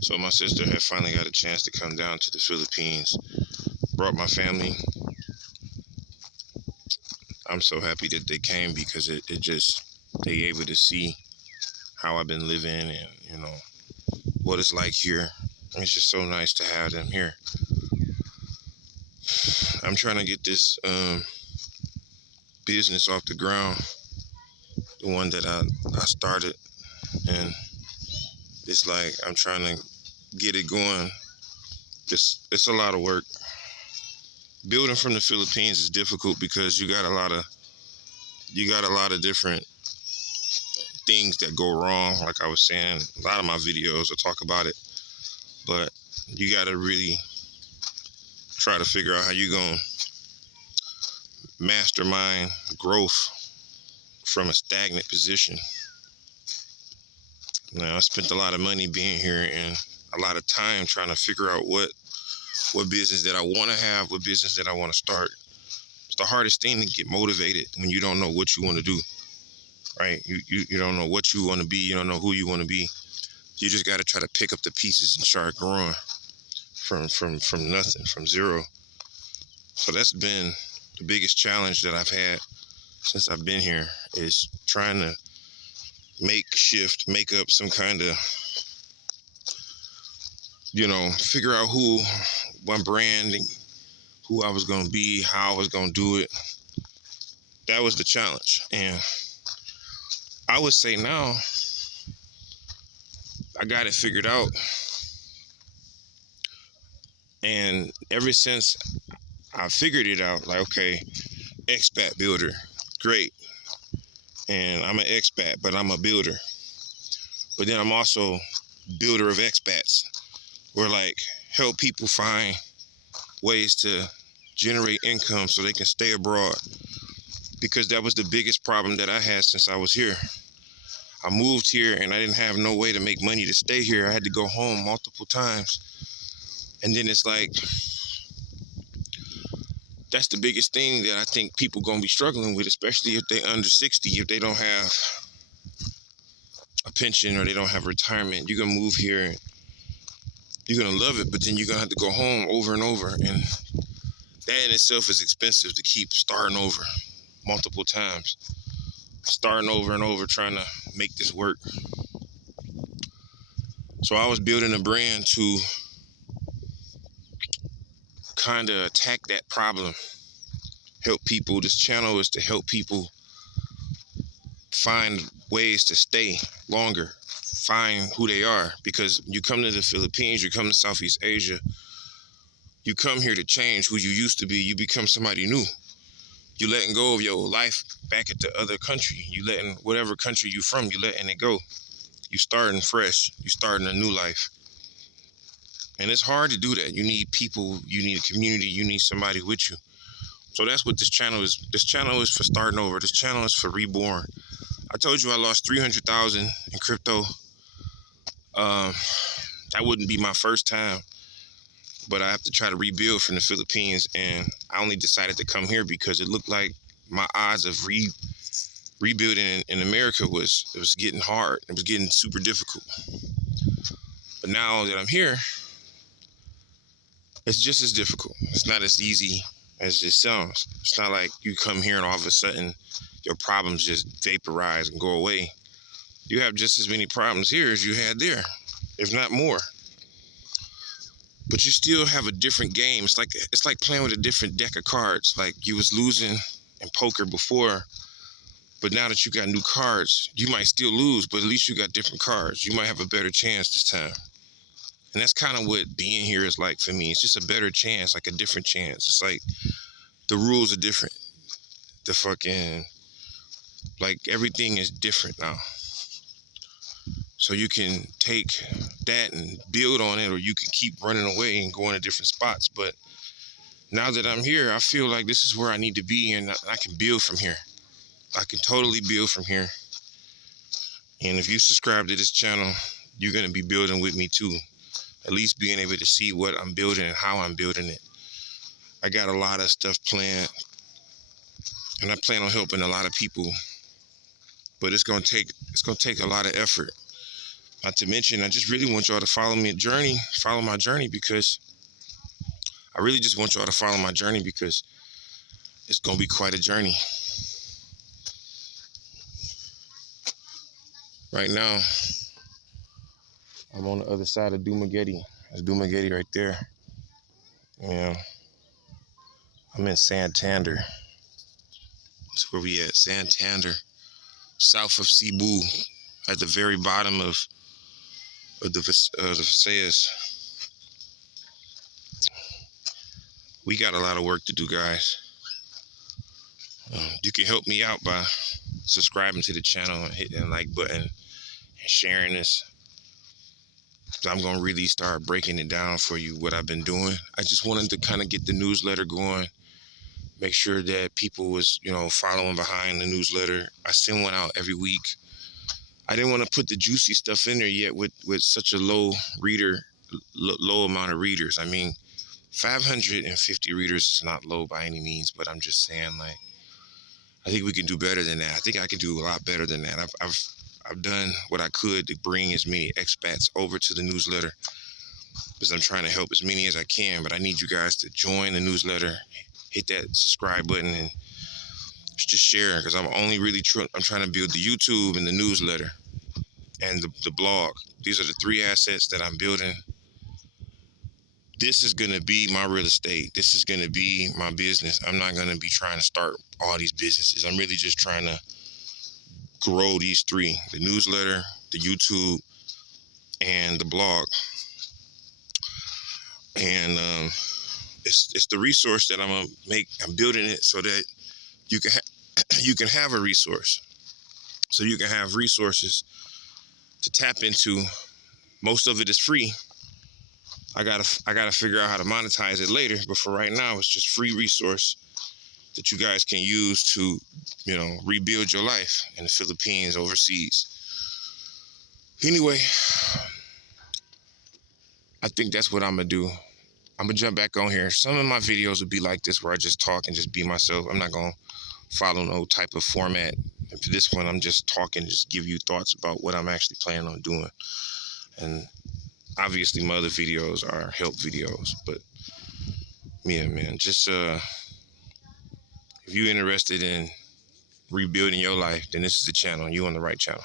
So my sister had finally got a chance to come down to the Philippines, brought my family. I'm so happy that they came because it just, they able to see how I've been living and, what it's like here. It's just so nice to have them here. I'm trying to get this business off the ground, the one that I started, and it's like I'm trying to get it going. It's a lot of work. Building from the Philippines is difficult because you got a lot of different things that go wrong. Like I was saying, a lot of my videos will talk about it, but you got to really try to figure out how you're going to mastermind growth from a stagnant position. Now, I spent a lot of money being here and a lot of time trying to figure out what business that I want to have, what business that I want to start. It's the hardest thing to get motivated when you don't know what you want to do, right? You don't know what you want to be. You don't know who you want to be. You just got to try to pick up the pieces and start growing from nothing, from zero. So that's been the biggest challenge that I've had since I've been here, is trying to make up some kind of, figure out who my brand, who I was going to be, how I was going to do it. That was the challenge. And I would say now I got it figured out. And ever since I figured it out, like, okay, ExpatBuildr, great. And I'm an expat, but I'm a builder. But then I'm also builder of expats, where like help people find ways to generate income so they can stay abroad. Because that was the biggest problem that I had since I was here. I moved here and I didn't have no way to make money to stay here. I had to go home multiple times. And then it's like, that's the biggest thing that I think people gonna be struggling with, especially if they under 60, if they don't have a pension or they don't have retirement. You're gonna move here and you're gonna love it, but then you're gonna have to go home over and over. And that in itself is expensive, to keep starting over multiple times. Starting over and over, trying to make this work. So I was building a brand to kind of attack that problem, help people. This channel is to help people find ways to stay longer, find who they are. Because you come to the Philippines, you come to Southeast Asia, you come here to change who you used to be. You become somebody new. You letting go of your life back at the other country. You letting whatever country you from, you letting it go. You starting fresh. You starting a new life. And it's hard to do that. You need people, you need a community, you need somebody with you. So that's what this channel is. This channel is for starting over. This channel is for reborn. I told you I lost 300,000 in crypto. That wouldn't be my first time, but I have to try to rebuild from the Philippines. And I only decided to come here because it looked like my odds of rebuilding in America was getting hard. It was getting super difficult. But now that I'm here, it's just as difficult. It's not as easy as it sounds. It's not like you come here and all of a sudden your problems just vaporize and go away. You have just as many problems here as you had there, if not more. But you still have a different game. It's like playing with a different deck of cards. Like you was losing in poker before, but now that you got new cards, you might still lose, but at least you got different cards. You might have a better chance this time. And that's kind of what being here is like for me. It's just a better chance, like a different chance. It's like the rules are different. Like everything is different now. So you can take that and build on it, or you can keep running away and going to different spots. But now that I'm here, I feel like this is where I need to be, and I can build from here. I can totally build from here. And if you subscribe to this channel, you're going to be building with me too. At least being able to see what I'm building and how I'm building it. I got a lot of stuff planned, and I plan on helping a lot of people. But it's gonna take a lot of effort. Not to mention, I just really want y'all to follow my journey, because I really just want y'all to follow my journey, because it's gonna be quite a journey. Right now, I'm on the other side of Dumaguete. That's Dumaguete right there. Yeah, I'm in Santander. That's where we at, Santander, south of Cebu, at the very bottom of the Visayas. We got a lot of work to do, guys. You can help me out by subscribing to the channel and hitting the like button and sharing this. I'm going to really start breaking it down for you, what I've been doing. I just wanted to kind of get the newsletter going, make sure that people was, following behind the newsletter. I send one out every week. I didn't want to put the juicy stuff in there yet with such a low amount of readers. I mean, 550 readers is not low by any means, but I'm just saying, like, I think we can do better than that. I think I can do a lot better than that. I've done what I could to bring as many expats over to the newsletter, because I'm trying to help as many as I can. But I need you guys to join the newsletter, hit that subscribe button, and just share, because I'm only really I'm trying to build the YouTube and the newsletter and the blog. These are the 3 assets that I'm building. This is going to be my real estate. This is going to be my business. I'm not going to be trying to start all these businesses. I'm really just trying to grow these 3, the newsletter, the YouTube, and the blog. And it's the resource that I'm building it so that you can have a resource. So you can have resources to tap into. Most of it is free. I gotta figure out how to monetize it later, but for right now, it's just free resource that you guys can use to, rebuild your life in the Philippines, overseas. Anyway, I think that's what I'm gonna do. I'm gonna jump back on here. Some of my videos will be like this, where I just talk and just be myself. I'm not gonna follow no type of format. And for this one, I'm just talking, just give you thoughts about what I'm actually planning on doing. And obviously, my other videos are help videos, but yeah, man, just if you're interested in rebuilding your life, then this is the channel. You're on the right channel.